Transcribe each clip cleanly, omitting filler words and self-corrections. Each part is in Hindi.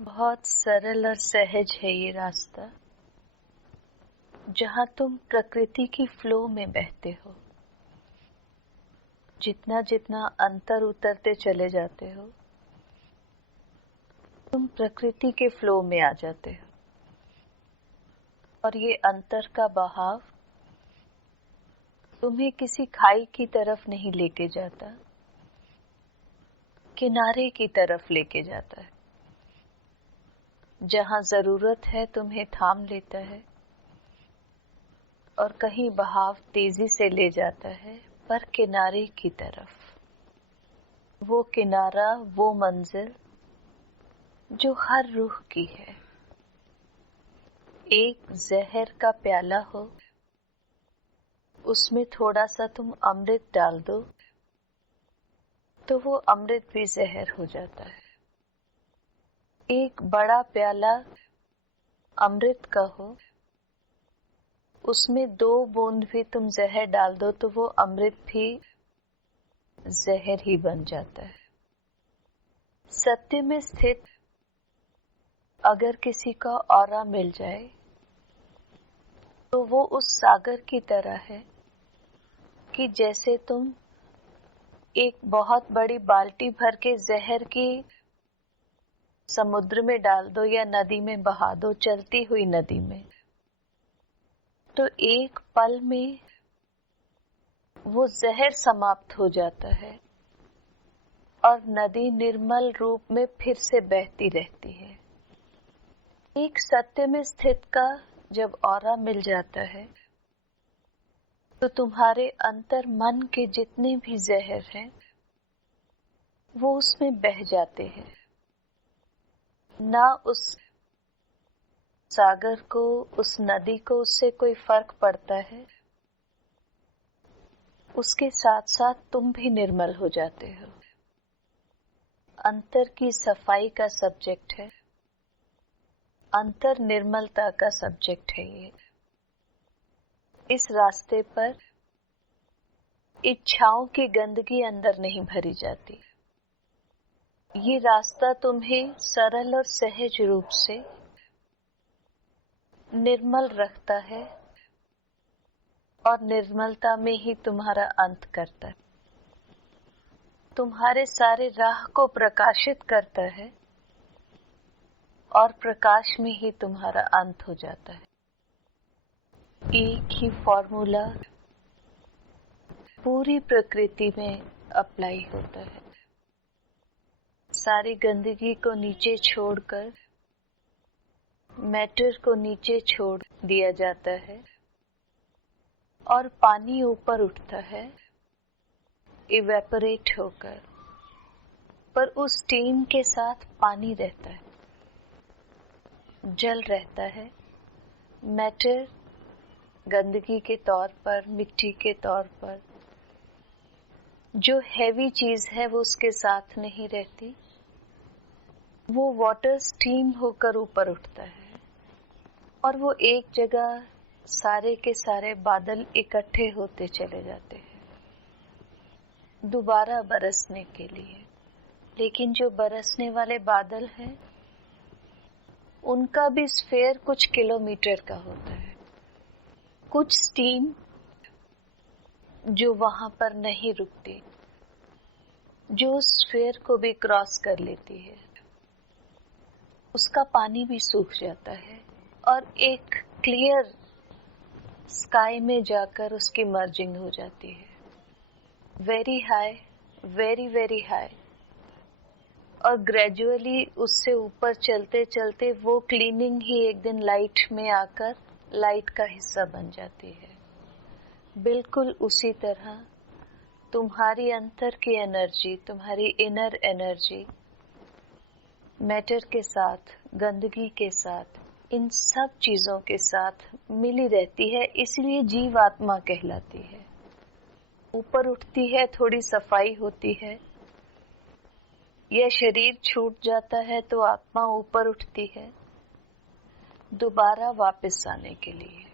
बहुत सरल और सहज है ये रास्ता, जहाँ तुम प्रकृति की फ्लो में बहते हो। जितना जितना अंतर उतरते चले जाते हो, तुम प्रकृति के फ्लो में आ जाते हो। और ये अंतर का बहाव तुम्हें किसी खाई की तरफ नहीं लेके जाता, किनारे की तरफ लेके जाता है। जहाँ जरूरत है तुम्हें थाम लेता है और कहीं बहाव तेजी से ले जाता है, पर किनारे की तरफ। वो किनारा, वो मंजिल जो हर रूह की है। एक जहर का प्याला हो, उसमें थोड़ा सा तुम अमृत डाल दो तो वो अमृत भी जहर हो जाता है। एक बड़ा प्याला अमृत का हो, उसमें 2 बूंद भी तुम जहर डाल दो तो वो अमृत भी जहर ही बन जाता है। सत्य में स्थित अगर किसी का ऑरा मिल जाए तो वो उस सागर की तरह है कि जैसे तुम एक बहुत बड़ी बाल्टी भर के जहर की समुद्र में डाल दो या नदी में बहा दो, चलती हुई नदी में, तो एक पल में वो जहर समाप्त हो जाता है और नदी निर्मल रूप में फिर से बहती रहती है। एक सत्य में स्थित का जब ऑरा मिल जाता है तो तुम्हारे अंतर मन के जितने भी जहर हैं वो उसमें बह जाते हैं। ना उस सागर को, उस नदी को उससे कोई फर्क पड़ता है, उसके साथ साथ तुम भी निर्मल हो जाते हो। अंतर की सफाई का सब्जेक्ट है, अंतर निर्मलता का सब्जेक्ट है ये। इस रास्ते पर इच्छाओं की गंदगी अंदर नहीं भरी जाती। ये रास्ता तुम्हें सरल और सहज रूप से निर्मल रखता है और निर्मलता में ही तुम्हारा अंत करता है। तुम्हारे सारे राह को प्रकाशित करता है और प्रकाश में ही तुम्हारा अंत हो जाता है। एक ही फॉर्मूला पूरी प्रकृति में अप्लाई होता है। सारी गंदगी को नीचे छोड़कर मैटर को नीचे छोड़ दिया जाता है और पानी ऊपर उठता है इवेपोरेट होकर, पर उस स्टीम के साथ पानी रहता है, जल रहता है। मैटर गंदगी के तौर पर, मिट्टी के तौर पर जो हैवी चीज है वो उसके साथ नहीं रहती। वो वाटर स्टीम होकर ऊपर उठता है और वो एक जगह सारे के सारे बादल इकट्ठे होते चले जाते हैं दोबारा बरसने के लिए। लेकिन जो बरसने वाले बादल हैं उनका भी स्फेयर कुछ किलोमीटर का होता है। कुछ स्टीम जो वहां पर नहीं रुकती, जो स्फेयर को भी क्रॉस कर लेती है, उसका पानी भी सूख जाता है और एक क्लियर स्काई में जाकर उसकी मर्जिंग हो जाती है। Very high, very very high, और ग्रेजुअली उससे ऊपर चलते चलते वो क्लीनिंग ही एक दिन लाइट में आकर लाइट का हिस्सा बन जाती है। बिल्कुल उसी तरह तुम्हारी अंतर की एनर्जी, तुम्हारी इनर एनर्जी मैटर के साथ, गंदगी के साथ, इन सब चीजों के साथ मिली रहती है, इसलिए जीव आत्मा कहलाती है। ऊपर उठती है, थोड़ी सफाई होती है, यह शरीर छूट जाता है तो आत्मा ऊपर उठती है दोबारा वापस आने के लिए।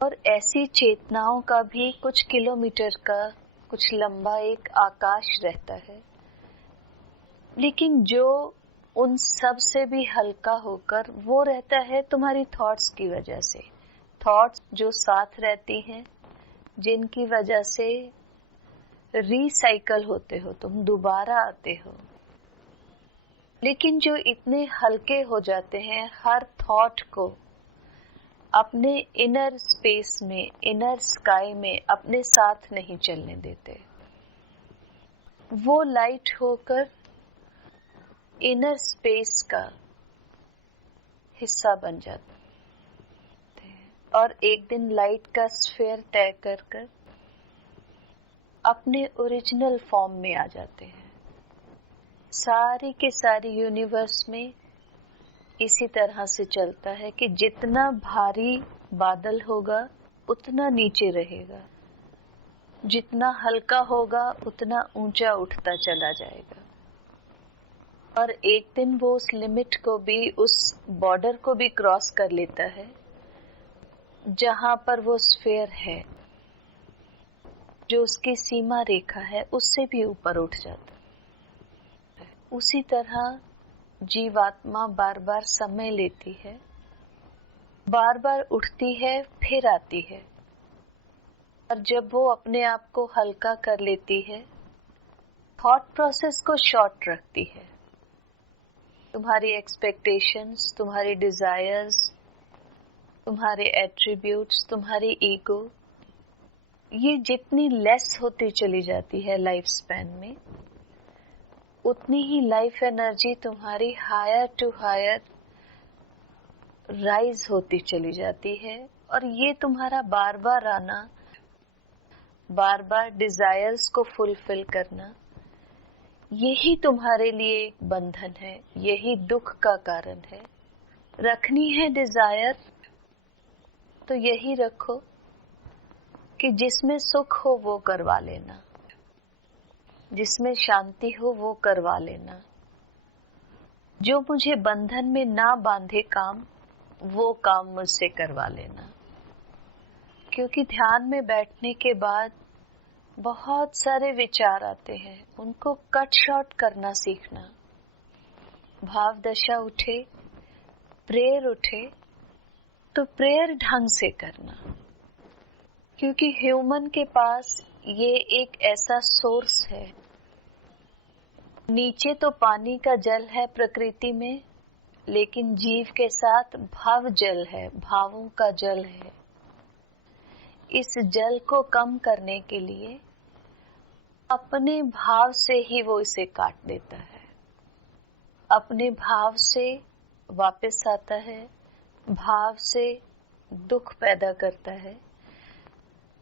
और ऐसी चेतनाओं का भी कुछ किलोमीटर का, कुछ लंबा एक आकाश रहता है, लेकिन जो उन सब से भी हल्का होकर वो रहता है तुम्हारी थॉट्स की वजह से। थॉट्स जो साथ रहती हैं, जिनकी वजह से रिसाइकल होते हो, तुम दोबारा आते हो। लेकिन जो इतने हल्के हो जाते हैं, हर थॉट को अपने इनर स्पेस में, इनर स्काई में अपने साथ नहीं चलने देते, वो लाइट होकर इनर स्पेस का हिस्सा बन जाते हैं और एक दिन लाइट का स्फीयर तय कर अपने ओरिजिनल फॉर्म में आ जाते हैं। सारी के सारी यूनिवर्स में इसी तरह से चलता है कि जितना भारी बादल होगा उतना नीचे रहेगा, जितना हल्का होगा उतना ऊंचा उठता चला जाएगा। और एक दिन वो उस लिमिट को भी, उस बॉर्डर को भी क्रॉस कर लेता है जहां पर वो स्फीयर है, जो उसकी सीमा रेखा है, उससे भी ऊपर उठ जाता है। उसी तरह जीवात्मा बार बार समय लेती है, बार बार उठती है, फिर आती है। और जब वो अपने आप को हल्का कर लेती है, थॉट प्रोसेस को शॉर्ट रखती है। तुम्हारी एक्सपेक्टेशंस, तुम्हारी डिजायर्स, तुम्हारे एट्रीब्यूट्स, तुम्हारी ईगो, ये जितनी लेस होती चली जाती है लाइफ स्पैन में, उतनी ही लाइफ एनर्जी तुम्हारी हायर टू हायर राइज होती चली जाती है। और ये तुम्हारा बार बार आना, बार बार डिजायर्स को फुलफिल करना, यही तुम्हारे लिए एक बंधन है, यही दुख का कारण है। रखनी है डिजायर तो यही रखो कि जिसमें सुख हो वो करवा लेना, जिसमें शांति हो वो करवा लेना, जो मुझे बंधन में ना बांधे काम, वो काम मुझसे करवा लेना। क्योंकि ध्यान में बैठने के बाद बहुत सारे विचार आते हैं, उनको कट शॉर्ट करना सीखना। भाव दशा उठे, प्रेयर उठे तो प्रेयर ढंग से करना, क्योंकि ह्यूमन के पास ये एक ऐसा सोर्स है। नीचे तो पानी का जल है प्रकृति में, लेकिन जीव के साथ भाव जल है, भावों का जल है। इस जल को कम करने के लिए अपने भाव से ही वो इसे काट देता है, अपने भाव से वापस आता है, भाव से दुख पैदा करता है,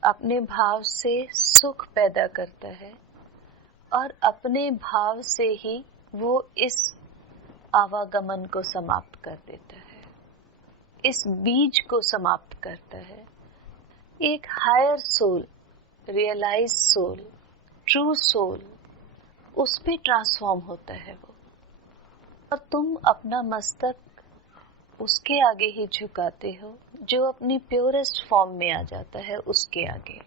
अपने भाव से सुख पैदा करता है, और अपने भाव से ही वो इस आवागमन को समाप्त कर देता है, इस बीज को समाप्त करता है। एक higher soul, realise soul, true soul, उस पे ट्रांसफॉर्म होता है वो। और तुम अपना मस्तक उसके आगे ही झुकाते हो, जो अपनी प्योरेस्ट फॉर्म में आ जाता है उसके आगे।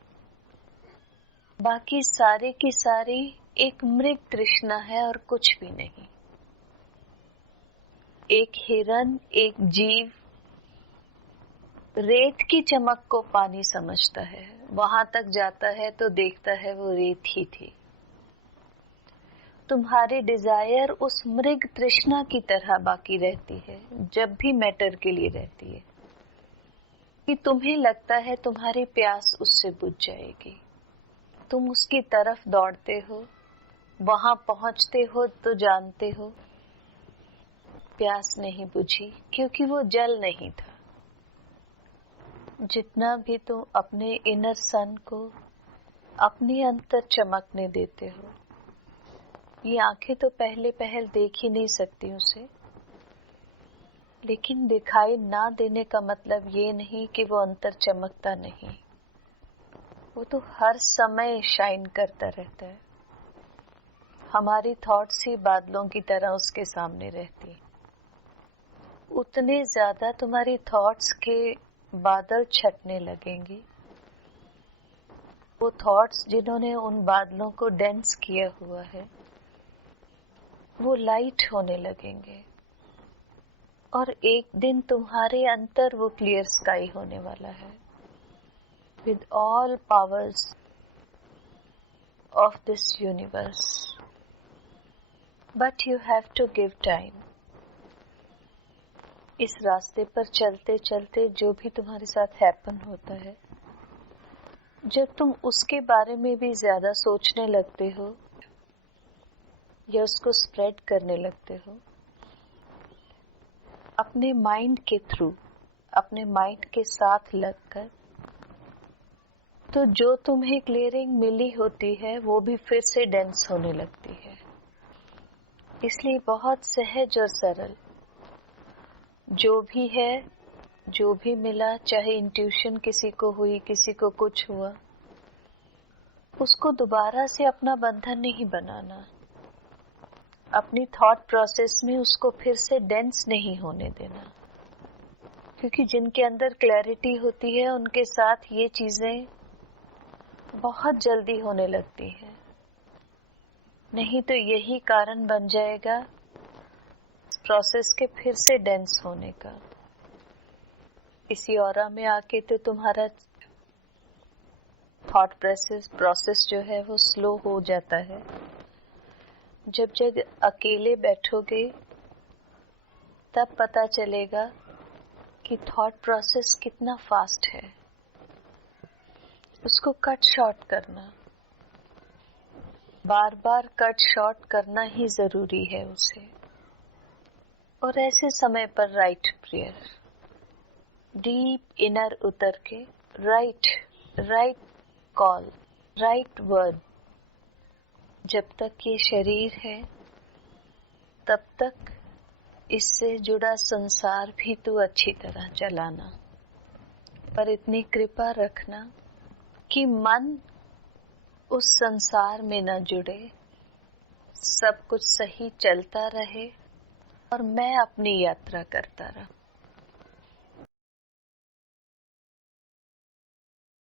बाकी सारे की सारी एक मृग तृष्णा है और कुछ भी नहीं। एक हिरन, एक जीव रेत की चमक को पानी समझता है, वहां तक जाता है तो देखता है वो रेत ही थी। तुम्हारी डिजायर उस मृग तृष्णा की तरह बाकी रहती है, जब भी मैटर के लिए रहती है, कि तुम्हें लगता है तुम्हारी प्यास उससे बुझ जाएगी। तुम उसकी तरफ दौड़ते हो, वहां पहुंचते हो तो जानते हो प्यास नहीं बुझी, क्योंकि वो जल नहीं था। जितना भी तुम अपने इनर सन को अपने अंतर चमकने देते हो, ये आंखें तो पहले पहल देख ही नहीं सकती उसे, लेकिन दिखाई ना देने का मतलब ये नहीं कि वो अंतर चमकता नहीं, वो तो हर समय शाइन करता रहता है। हमारी थॉट्स ही बादलों की तरह उसके सामने रहती। उतने ज्यादा तुम्हारी थॉट्स के बादल छटने लगेंगे, वो थॉट्स जिन्होंने उन बादलों को डेंस किया हुआ है, वो लाइट होने लगेंगे और एक दिन तुम्हारे अंदर वो क्लियर स्काई होने वाला है with all powers of this universe. But you have to give time. इस रास्ते पर चलते चलते जो भी तुम्हारे साथ हैपन होता है, जब तुम उसके बारे में भी ज्यादा सोचने लगते हो या उसको स्प्रेड करने लगते हो अपने माइंड के थ्रू, अपने माइंड के साथ लगकर, तो जो तुम्हें क्लियरिंग मिली होती है वो भी फिर से डेंस होने लगती है. इसलिए बहुत सहज और सरल जो भी है, जो भी मिला, चाहे इंट्यूशन किसी को हुई, किसी को कुछ हुआ, उसको दोबारा से अपना बंधन नहीं बनाना. अपनी थॉट प्रोसेस में उसको फिर से डेंस नहीं होने देना, क्योंकि जिनके अंदर क्लैरिटी होती है उनके साथ ये चीजें बहुत जल्दी होने लगती हैं. नहीं तो यही कारण बन जाएगा प्रोसेस के फिर से डेंस होने का. इसी ऑरा में आके तो तुम्हारा थॉट प्रोसेस जो है वो स्लो हो जाता है. जब जब अकेले बैठोगे तब पता चलेगा कि थॉट प्रोसेस कितना फास्ट है. उसको कट शॉर्ट करना, बार बार कट शॉर्ट करना ही जरूरी है उसे. और ऐसे समय पर राइट प्रेयर, डीप इनर उतर के राइट कॉल, राइट वर्ड. जब तक ये शरीर है तब तक इससे जुड़ा संसार भी तू अच्छी तरह चलाना, पर इतनी कृपा रखना कि मन उस संसार में न जुड़े, सब कुछ सही चलता रहे और मैं अपनी यात्रा करता रहूं.